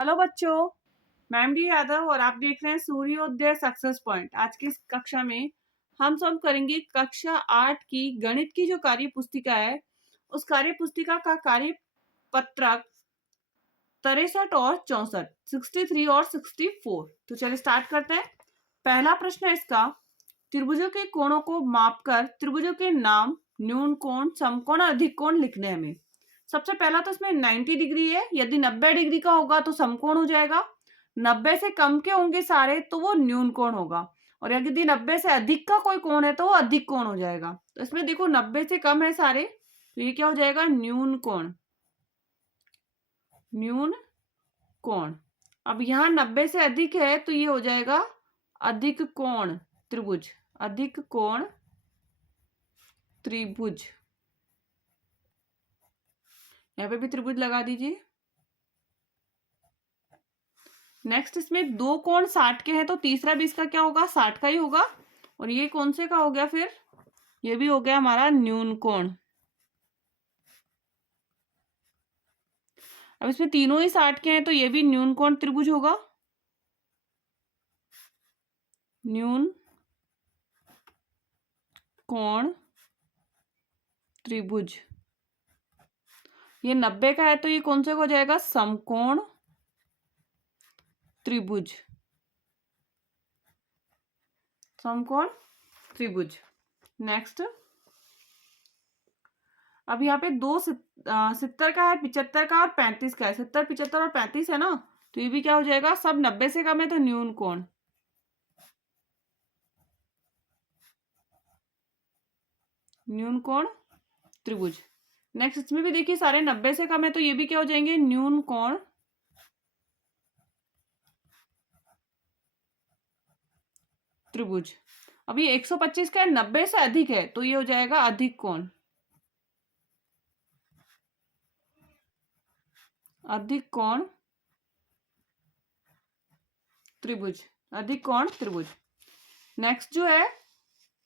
Hello बच्चों, मैं MD Yadav और आप देख रहे हैं सूर्योदय सक्सेस पॉइंट। आज की इस कक्षा में हम सॉल्व करेंगे कक्षा 8 की गणित की जो कार्य पुस्तिका है, उस कार्य पुस्तिका का कार्य पत्रक 63 और 64, 63 और 64। तो चलिए स्टार्ट करते हैं। पहला प्रश्न है इसका, त्रिभुजों के कोणों को मापकर त्रिभुजों के नाम, न्यून कोण, समकोण और अधिक कोण लिखने हैं हमें। सबसे पहला तो इसमें 90 डिग्री है, यदि 90 डिग्री का होगा तो समकोण हो जाएगा। 90 से कम के होंगे सारे तो वो न्यून कोण होगा, और यदि 90 से अधिक का कोई कोण है तो वो अधिक कोण हो जाएगा। तो इसमें देखो 90 से कम है सारे, तो ये क्या हो जाएगा, न्यून कोण, न्यून कोण। अब यहाँ 90 से अधिक है तो ये हो जाएगा अधिक कोण त्रिभुज, अधिक कोण त्रिभुज। यहाँ पे भी त्रिभुज लगा दीजिए। नेक्स्ट इसमें दो कोण 60 के हैं तो तीसरा भी इसका क्या होगा, 60 का ही होगा। और ये कौन से का हो गया फिर, ये भी हो गया हमारा न्यून कोण। अब इसमें तीनों ही 60 के हैं तो ये भी न्यून कोण त्रिभुज होगा, न्यून कोण त्रिभुज। ये 90 का है तो ये कौन से का हो जाएगा, समकोण त्रिभुज, समकोण त्रिभुज। नेक्स्ट, अब यहाँ पे दो 70 का है, 75 का और 35 का है। 70, 75 और 35 है ना, तो ये भी क्या हो जाएगा, सब 90 से कम है तो न्यून कोण, न्यून कोण त्रिभुज। नेक्स्ट इसमें भी देखिए सारे 90 से कम है तो ये भी क्या हो जाएंगे, न्यून कोण त्रिभुज। अब ये 125 का है, 90 से अधिक है तो ये हो जाएगा अधिक कोण, अधिक कोण त्रिभुज, अधिक कोण त्रिभुज। नेक्स्ट जो है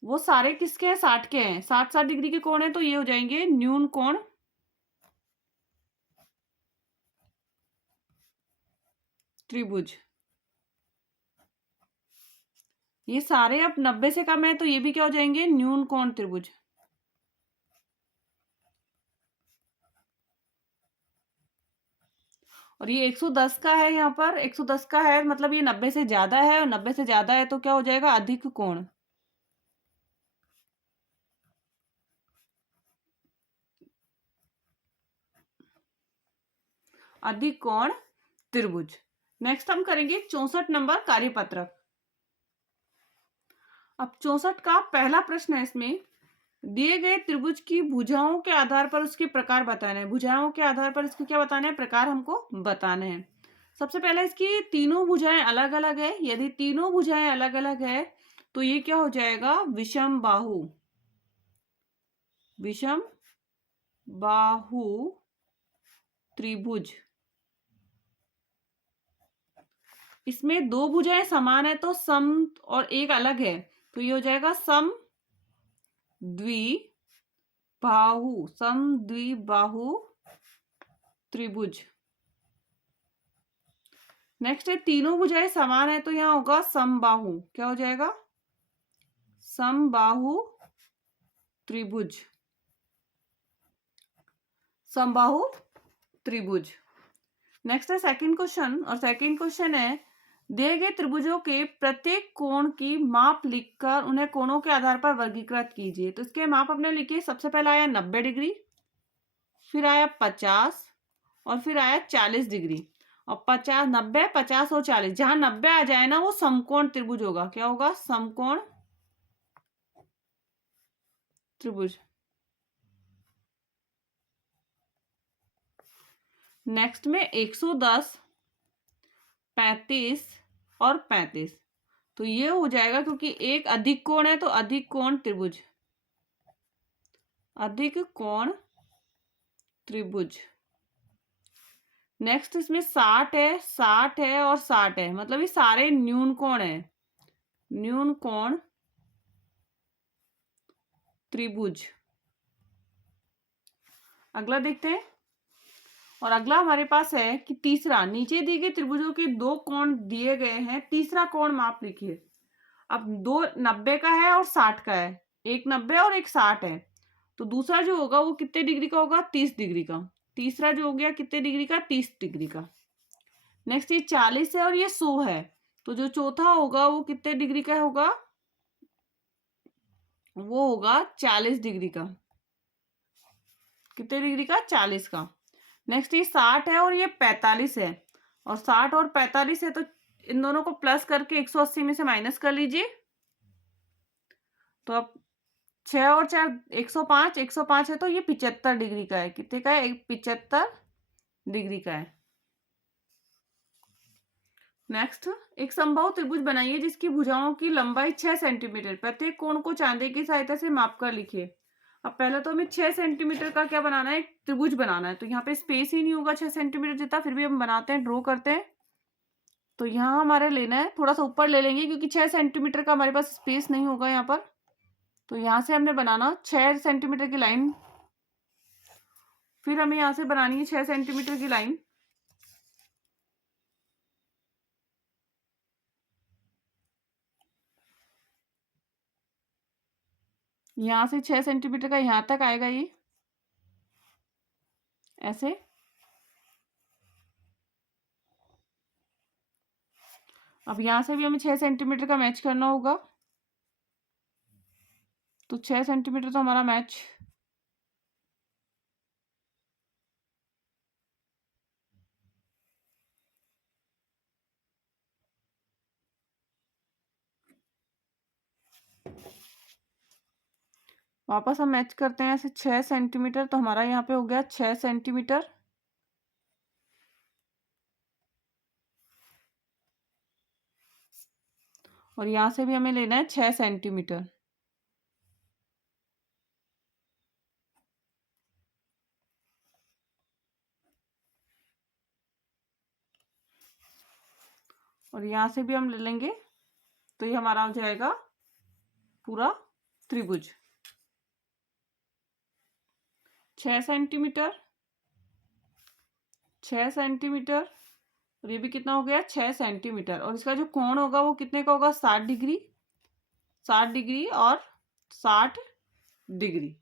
वो सारे किसके हैं, 60 के हैं, 60 डिग्री के कोण है तो ये हो जाएंगे न्यून कोण त्रिभुज। ये सारे अब 90 से कम है तो ये भी क्या हो जाएंगे, न्यून कोण त्रिभुज। और ये 110 का है, यहाँ पर 110 का है मतलब ये 90 से ज्यादा है, और 90 से ज्यादा है तो क्या हो जाएगा, अधिक कोण, अधिक कोण त्रिभुज। नेक्स्ट हम करेंगे 64 नंबर कार्यपत्रक। अब 64 का पहला प्रश्न है, इसमें दिए गए त्रिभुज की भुजाओं के आधार पर उसके प्रकार बताने हैं। भुजाओं के आधार पर इसके क्या बताने हैं, प्रकार हमको बताने हैं। सबसे पहले इसकी तीनों भुजाएं अलग अलग है, यदि तीनों भुजाएं अलग अलग है तो ये क्या हो जाएगा, विषम बाहु, विषम बाहु त्रिभुज। इसमें दो भुजाएं समान है तो सम, और एक अलग है तो ये हो जाएगा सम द्विबाहु, सम द्विबाहु त्रिभुज। नेक्स्ट है तीनों भुजाएं समान है तो यहाँ होगा समबाहु, क्या हो जाएगा, समबाहु त्रिभुज, समबाहु त्रिभुज। नेक्स्ट है सेकंड क्वेश्चन, और सेकंड क्वेश्चन है दिए गए त्रिभुजों के प्रत्येक कोण की माप लिखकर उन्हें कोणों के आधार पर वर्गीकृत कीजिए। तो इसके माप अपने लिखिए। सबसे पहला आया 90 डिग्री, फिर आया 50, और फिर आया 40 डिग्री। और 50, 90, 50 और 40, जहां 90 आ जाए ना वो समकोण त्रिभुज होगा। क्या होगा, समकोण त्रिभुज। नेक्स्ट में 110, 35 और 35, तो ये हो जाएगा क्योंकि एक अधिक कोण है तो अधिक कोण त्रिभुज, अधिक कोण त्रिभुज। नेक्स्ट इसमें 60 है, 60 है और 60 है, मतलब ये सारे न्यून कोण है, न्यून कोण त्रिभुज। अगला देखते हैं और अगला हमारे पास है कि तीसरा, नीचे दिए गए त्रिभुजों के दो कोण दिए गए हैं, तीसरा कोण माप लिखिए। अब दो 90 का है और 60 का है, एक 90 और एक 60 है, तो दूसरा जो होगा वो कितने डिग्री का होगा? 30 डिग्री का। तीसरा जो हो गया कितने डिग्री का? 30 डिग्री का। नेक्स्ट ये 40 है और ये 100 है, तो जो चौथा होगा वो कितने डिग्री का होगा? वो होगा 40 डिग्री का। कितने डिग्री का? 40 का। नेक्स्ट ये 60 है और ये 45 है, और 60 और 45 है, तो इन दोनों को प्लस करके 180 में से माइनस कर लीजिए। तो अब 6 और 4 105, 105 है, तो ये 75 डिग्री का है। कितने का है? 75 डिग्री का है। नेक्स्ट, एक समबाहु त्रिभुज बनाइए जिसकी भुजाओं की लंबाई 6 सेंटीमीटर, प्रत्येक कोण को चांदे की सहायता से माप कर लिखिए। अब पहले तो हमें 6 सेंटीमीटर का क्या बनाना है? एक त्रिभुज बनाना है, तो यहाँ पे स्पेस ही नहीं होगा 6 सेंटीमीटर जितना, फिर भी हम बनाते हैं, ड्रॉ करते हैं। तो यहाँ हमारे लेना है, थोड़ा सा ऊपर ले लेंगे क्योंकि 6 सेंटीमीटर का हमारे पास स्पेस नहीं होगा यहाँ पर। तो यहाँ से हमने बनाना 6 सेंटीमीटर की लाइन, फिर हमें यहाँ से बनानी है 6 सेंटीमीटर की लाइन। यहाँ से 6 सेंटीमीटर का यहाँ तक आएगा ये, ऐसे। अब यहाँ से भी हमें 6 सेंटीमीटर का मैच करना होगा, तो 6 सेंटीमीटर तो हमारा मैच। वापस हम मैच करते हैं ऐसे 6 सेंटीमीटर, तो हमारा यहाँ पे हो गया 6 सेंटीमीटर। और यहाँ से भी हमें लेना है 6 सेंटीमीटर। और यहाँ से भी हम ले लेंगे, तो ये हमारा हो जाएगा पूरा त्रिभुज। 6 सेंटीमीटर, 6 सेंटीमीटर, और ये भी कितना हो गया? 6 सेंटीमीटर। और इसका जो कोण होगा वो कितने का होगा? 60 डिग्री, 60 डिग्री और 60 डिग्री।